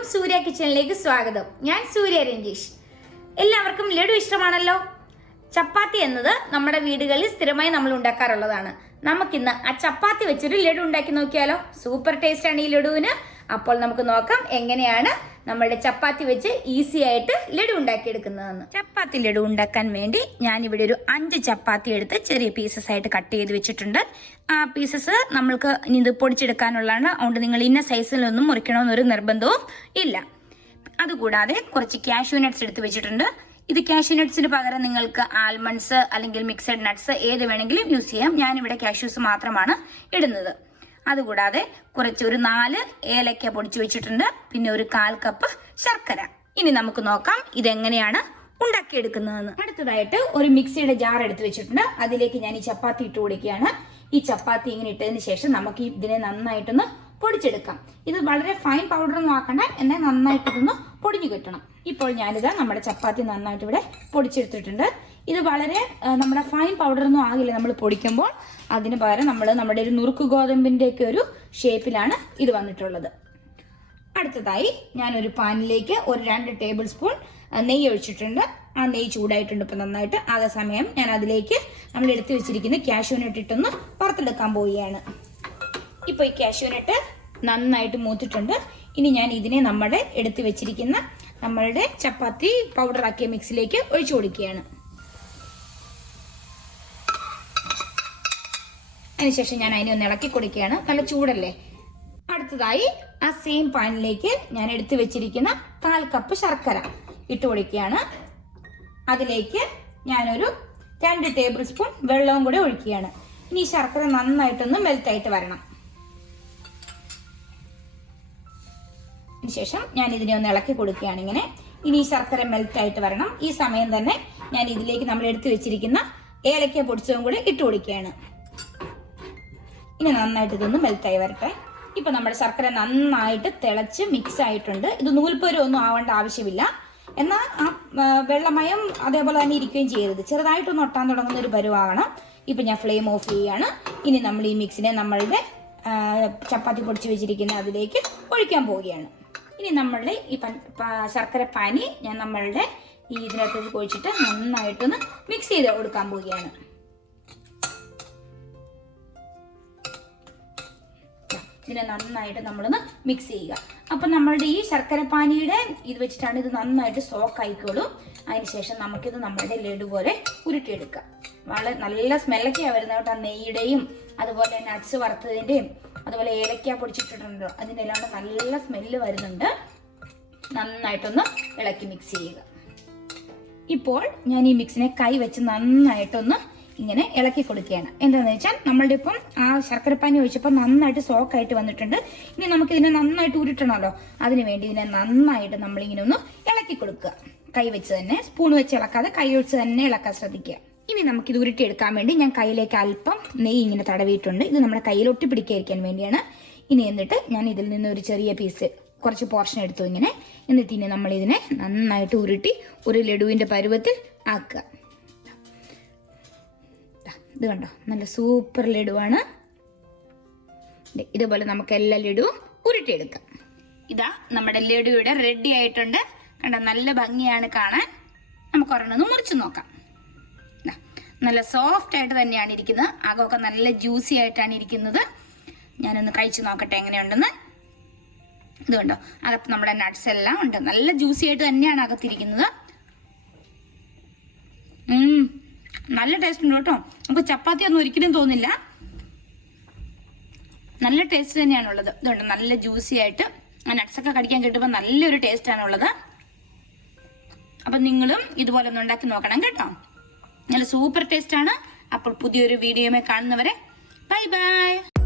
എല്ലാവർക്കും സൂര്യ കിച്ചണിലേക്ക് സ്വാഗതം. ഞാൻ സൂര്യ രഞ്ജീഷ്. എല്ലാവർക്കും ലഡു ഇഷ്ടമാണല്ലോ. ചപ്പാത്തി എന്നത് നമ്മുടെ വീടുകളിൽ സ്ഥിരമായി നമ്മൾ ഉണ്ടാക്കാറുള്ളതാണ്. നമുക്കിന്ന് ആ ചപ്പാത്തി വെച്ചൊരു ലഡു ഉണ്ടാക്കി നോക്കിയാലോ? സൂപ്പർ ടേസ്റ്റ് ആണ് ഈ ലഡുവിന്. അപ്പോൾ നമുക്ക് നോക്കാം എങ്ങനെയാണ് നമ്മളുടെ ചപ്പാത്തി വെച്ച് ഈസി ആയിട്ട് ലഡു ഉണ്ടാക്കിയെടുക്കുന്നതെന്ന്. ചപ്പാത്തി ലഡു ഉണ്ടാക്കാൻ വേണ്ടി ഞാനിവിടെ ഒരു 5 ചപ്പാത്തി എടുത്ത് ചെറിയ പീസസ് ആയിട്ട് കട്ട് ചെയ്ത് വെച്ചിട്ടുണ്ട്. ആ പീസസ് നമ്മൾക്ക് ഇത് പൊടിച്ചെടുക്കാനുള്ളതാണ്. അതുകൊണ്ട് നിങ്ങൾ ഇന്ന സൈസിലൊന്നും മുറിക്കണമെന്നൊരു നിർബന്ധവും ഇല്ല. അതുകൂടാതെ കുറച്ച് കാഷ്യൂ നട്ട്സ് എടുത്ത് വെച്ചിട്ടുണ്ട്. ഇത് കാഷ്യൂ നട്ട്സിന് പകരം നിങ്ങൾക്ക് ആൽമണ്ട്സ് അല്ലെങ്കിൽ മിക്സഡ് നട്ട്സ് ഏത് വേണമെങ്കിലും യൂസ് ചെയ്യാം. ഞാനിവിടെ കാഷ്യൂസ് മാത്രമാണ് ഇടുന്നത്. അതുകൂടാതെ ഒരു 4 ഏലക്ക പൊടിച്ചു വെച്ചിട്ടുണ്ട്. പിന്നെ ഒരു 1/4 കപ്പ് ശർക്കര. ഇനി നമുക്ക് നോക്കാം ഇതെങ്ങനെയാണ് ഉണ്ടാക്കിയെടുക്കുന്നതെന്ന്. അടുത്തതായിട്ട് ഒരു മിക്സിയുടെ ജാർ എടുത്ത് വെച്ചിട്ടുണ്ട്. അതിലേക്ക് ഞാൻ ഈ ചപ്പാത്തി ഇട്ട് കൊടുക്കുകയാണ്. ഈ ചപ്പാത്തി ഇങ്ങനെ ഇട്ടതിന് ശേഷം നമുക്ക് ഇതിനെ നന്നായിട്ടൊന്ന് പൊടിച്ചെടുക്കാം. ഇത് വളരെ ഫൈൻ പൗഡർ ഒന്നും ആക്കണ്ട, എന്നാൽ നന്നായിട്ടൊന്ന് പൊടിഞ്ഞു കിട്ടണം. ഇപ്പോൾ ഞാനിതാ നമ്മുടെ ചപ്പാത്തി നന്നായിട്ട് ഇവിടെ പൊടിച്ചെടുത്തിട്ടുണ്ട്. ഇത് വളരെ നമ്മുടെ ഫൈൻ പൗഡർ ഒന്നും ആകില്ല നമ്മൾ പൊടിക്കുമ്പോൾ. അതിന് പകരം നമ്മുടെ ഒരു നുറുക്ക് ഗോതമ്പിന്റെ ഒക്കെ ഒരു ഷേപ്പിലാണ് ഇത് വന്നിട്ടുള്ളത്. അടുത്തതായി ഞാനൊരു പാനിലേക്ക് ഒരു 2 ടേബിൾ സ്പൂൺ നെയ്യ് ഒഴിച്ചിട്ടുണ്ട്. ആ നെയ്യ് ചൂടായിട്ടുണ്ട് ഇപ്പൊ നന്നായിട്ട്. അതേ സമയം ഞാൻ അതിലേക്ക് നമ്മൾ എടുത്തു വെച്ചിരിക്കുന്ന കാഷ്യൂ നട്ട് ഇട്ടൊന്ന് വറുത്തെടുക്കാൻ പോവുകയാണ്. ഇപ്പൊ ഈ കാഷ്യൂ നട്ട് നന്നായിട്ട് മൂത്തിട്ടുണ്ട്. ഇനി ഞാൻ ഇതിനെ നമ്മുടെ എടുത്തു വെച്ചിരിക്കുന്ന നമ്മളുടെ ചപ്പാത്തി പൗഡർ ആക്കിയ മിക്സിലേക്ക് ഒഴിച്ചു കൊടുക്കുകയാണ്. അതിനുശേഷം ഞാൻ അതിനെ ഒന്ന് ഇളക്കി കൊടുക്കുകയാണ്. നല്ല ചൂടല്ലേ. അടുത്തതായി ആ സെയിം പാനിലേക്ക് ഞാൻ എടുത്തു വെച്ചിരിക്കുന്ന 1/4 കപ്പ് ശർക്കര ഇട്ട് കൊടുക്കുകയാണ്. അതിലേക്ക് ഞാനൊരു 2 ടേബിൾ സ്പൂൺ വെള്ളവും കൂടെ ഒഴിക്കുകയാണ്. ഇനി ഈ ശർക്കര നന്നായിട്ടൊന്ന് മെൽറ്റായിട്ട് വരണം. അതിനുശേഷം ഞാൻ ഇതിനെ ഒന്ന് ഇളക്കി കൊടുക്കുകയാണ് ഇങ്ങനെ. ഇനി ഈ ശർക്കര മെൽറ്റായിട്ട് വരണം. ഈ സമയം തന്നെ ഞാൻ ഇതിലേക്ക് നമ്മൾ എടുത്തു വെച്ചിരിക്കുന്ന ഏലക്ക പൊടിച്ചതും കൂടെ ഇട്ട് കൊടുക്കുകയാണ്. ഇനി നന്നായിട്ട് ഇതൊന്ന് മെൽറ്റായി വരട്ടെ. ഇപ്പൊ നമ്മുടെ ശർക്കര നന്നായിട്ട് തിളച്ച് മിക്സ് ആയിട്ടുണ്ട്. ഇത് നൂൽപ്പുരം ഒന്നും ആവേണ്ട ആവശ്യമില്ല. എന്നാൽ ആ വെള്ളമയം അതേപോലെ തന്നെ ഇരിക്കുകയും ചെയ്യരുത്. ചെറുതായിട്ടൊന്ന് ഒട്ടാൻ തുടങ്ങുന്ന ഒരു പരുവാകണം. ഇപ്പൊ ഞാൻ ഫ്ലെയിം ഓഫ് ചെയ്യാണ്. ഇനി നമ്മൾ ഈ മിക്സിനെ നമ്മളുടെ ചപ്പാത്തി പൊടിച്ച് വെച്ചിരിക്കുന്ന അതിലേക്ക് ഒഴിക്കാൻ പോവുകയാണ്. ഇനി നമ്മളുടെ ഈ ശർക്കര പാനി ഞാൻ നമ്മളുടെ ഈ ഇതിനകത്തേക്ക് ഒഴിച്ചിട്ട് നന്നായിട്ടൊന്ന് മിക്സ് ചെയ്ത് കൊടുക്കാൻ പോവുകയാണ്. ഇതിനെ നന്നായിട്ട് നമ്മളൊന്ന് മിക്സ് ചെയ്യുക. അപ്പൊ നമ്മളുടെ ഈ ശർക്കര പാനിയുടെ ഇത് വെച്ചിട്ടാണ് ഇത് നന്നായിട്ട് സോക്ക് ആയിക്കോളും. അതിനുശേഷം നമുക്കിത് നമ്മളുടെ ലഡു പോലെ ഉരുട്ടിയെടുക്കാം. വളരെ നല്ല സ്മെല്ലൊക്കെയാണ് വരുന്നത് കേട്ടോ. നെയ്യുടെയും അതുപോലെ നട്ട്സ് വറുത്തതിന്റെയും അതുപോലെ ഏലക്ക പൊടിച്ചിട്ടുണ്ടല്ലോ അതിൻ്റെ എല്ലാം നല്ല സ്മെല്ല് വരുന്നുണ്ട്. നന്നായിട്ടൊന്ന് ഇളക്കി മിക്സ് ചെയ്യുക. ഇപ്പോൾ ഞാൻ ഈ മിക്സിനെ കൈ വെച്ച് നന്നായിട്ടൊന്ന് ഇങ്ങനെ ഇളക്കി കൊടുക്കുകയാണ്. എന്താണെന്ന് വെച്ചാൽ നമ്മളുടെ ഇപ്പം ആ ശർക്കരപ്പാനി ഒഴിച്ചപ്പോൾ നന്നായിട്ട് സോക്കായിട്ട് വന്നിട്ടുണ്ട്. ഇനി നമുക്ക് ഇതിനെ നന്നായിട്ട് ഉരുട്ടണമല്ലോ. അതിനു വേണ്ടി ഇതിനെ നന്നായിട്ട് നമ്മളിങ്ങനെ ഒന്ന് ഇളക്കി കൊടുക്കുക. കൈ വെച്ച് തന്നെ, സ്പൂൺ വെച്ച് ഇളക്കാതെ കൈ വെച്ച് തന്നെ ഇളക്കാൻ ശ്രദ്ധിക്കുക. ഇനി നമുക്കിത് ഉരുട്ടിയെടുക്കാൻ വേണ്ടി ഞാൻ കയ്യിലേക്ക് അല്പം നെയ്യ് ഇങ്ങനെ തടവിയിട്ടുണ്ട്. ഇത് നമ്മുടെ കയ്യിൽ ഒട്ടിപ്പിടിക്കാതിരിക്കാൻ വേണ്ടിയാണ്. ഇനി എന്നിട്ട് ഞാൻ ഇതിൽ നിന്ന് ഒരു ചെറിയ പീസ് കുറച്ച് പോർഷൻ എടുത്തു ഇങ്ങനെ. എന്നിട്ട് ഇനി നമ്മൾ ഇതിനെ നന്നായിട്ട് ഉരുട്ടി ഒരു ലഡുവിന്റെ പരുവത്തിൽ ആക്കുക. ഇത് കണ്ടോ, നല്ല സൂപ്പർ ലഡുവാണ്. ഇതുപോലെ നമുക്ക് എല്ലാ ലഡുവും ഉരുട്ടിയെടുക്കാം. ഇതാ നമ്മുടെ ലഡുവിടെ റെഡി ആയിട്ടുണ്ട്. കണ്ടോ, നല്ല ഭംഗിയാണ് കാണാൻ. നമുക്ക് ഒരെണ്ണം മുറിച്ചു നോക്കാം. നല്ല സോഫ്റ്റ് ആയിട്ട് തന്നെയാണ് ഇരിക്കുന്നത്. അകമൊക്കെ നല്ല ജ്യൂസി ആയിട്ടാണ് ഇരിക്കുന്നത്. ഞാനൊന്ന് കഴിച്ചു നോക്കട്ടെ എങ്ങനെയുണ്ടെന്ന്. ഇത് കണ്ടോ, അകത്ത് നമ്മുടെ നട്ട്സ് എല്ലാം ഉണ്ട്. നല്ല ജ്യൂസി ആയിട്ട് തന്നെയാണ് അകത്തിരിക്കുന്നത്. നല്ല ടേസ്റ്റ് ഉണ്ട് കേട്ടോ. നമുക്ക് ചപ്പാത്തി ഒന്നും ഒരിക്കലും തോന്നില്ല. നല്ല ടേസ്റ്റ് തന്നെയാണുള്ളത്. ഇതുണ്ട്, നല്ല ജ്യൂസി ആയിട്ട് ആ നട്ട്സൊക്കെ കടിക്കാൻ കിട്ടുമ്പോൾ നല്ലൊരു ടേസ്റ്റ് ആണുള്ളത്. അപ്പൊ നിങ്ങളും ഇതുപോലെ ഒന്ന് ഉണ്ടാക്കി നോക്കണം കേട്ടോ. നല്ല സൂപ്പർ ടേസ്റ്റ് ആണ്. അപ്പോൾ പുതിയൊരു വീഡിയോയുമായി കാണുന്നവരെ ബൈ ബൈ.